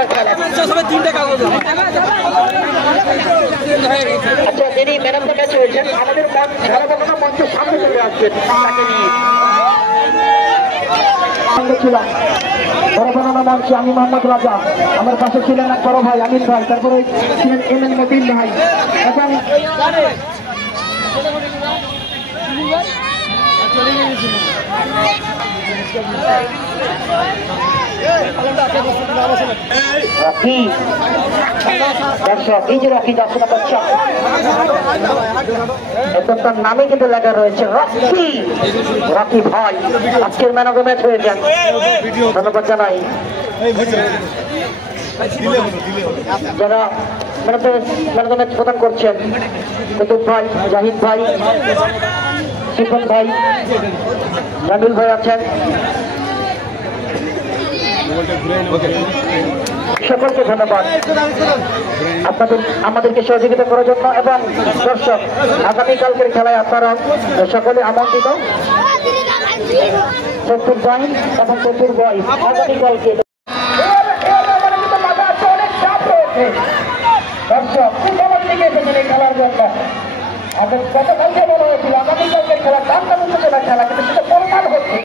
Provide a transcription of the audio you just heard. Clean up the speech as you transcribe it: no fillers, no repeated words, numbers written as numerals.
টাকার খেলা। আচ্ছা, যিনি ম্যান অফ দ্য ম্যাচ হয়েছেন আমাদের খেলাধুলা মঞ্চের সামনে চলে আসছেন তাকে নিয়ে ছিলাম বড় মঞ্চে আমি মোহাম্মদ রাজা, আমার পাশে ছিলেন এক বড় ভাই আমিন ভাই, তারপরে ছিলেন এমএন মতিন ভাই এবং রকি দর্শক, এই যে রকি দর্শক দর্শক এখন তার নামে কিন্তু লেখা রয়েছে রকি, রকি ভাই আজকের ম্যান অফ দ্য ম্যাচ হয়ে যান। ধন্যবাদ জানাই যারা ম্যান অফ দ্য ম্যাচ প্রদান করছেন, কুতুব ভাই, জাহিদ ভাই, শিপন ভাই, জামিল ভাই আছেন, সকলকে ধন্যবাদ আমাদেরকে সহযোগিতা করার জন্য। এবং দর্শক, আগামীকালকের খেলায় আপনারা সকলে আমন্ত্রিত। চতুর জাহিদ এবং চতুর বয় আগামীকালকে দর্শক খেলার জন্য গতকালকে বলা হয়েছিল আগামীকালকের খেলা খেলা কিন্তু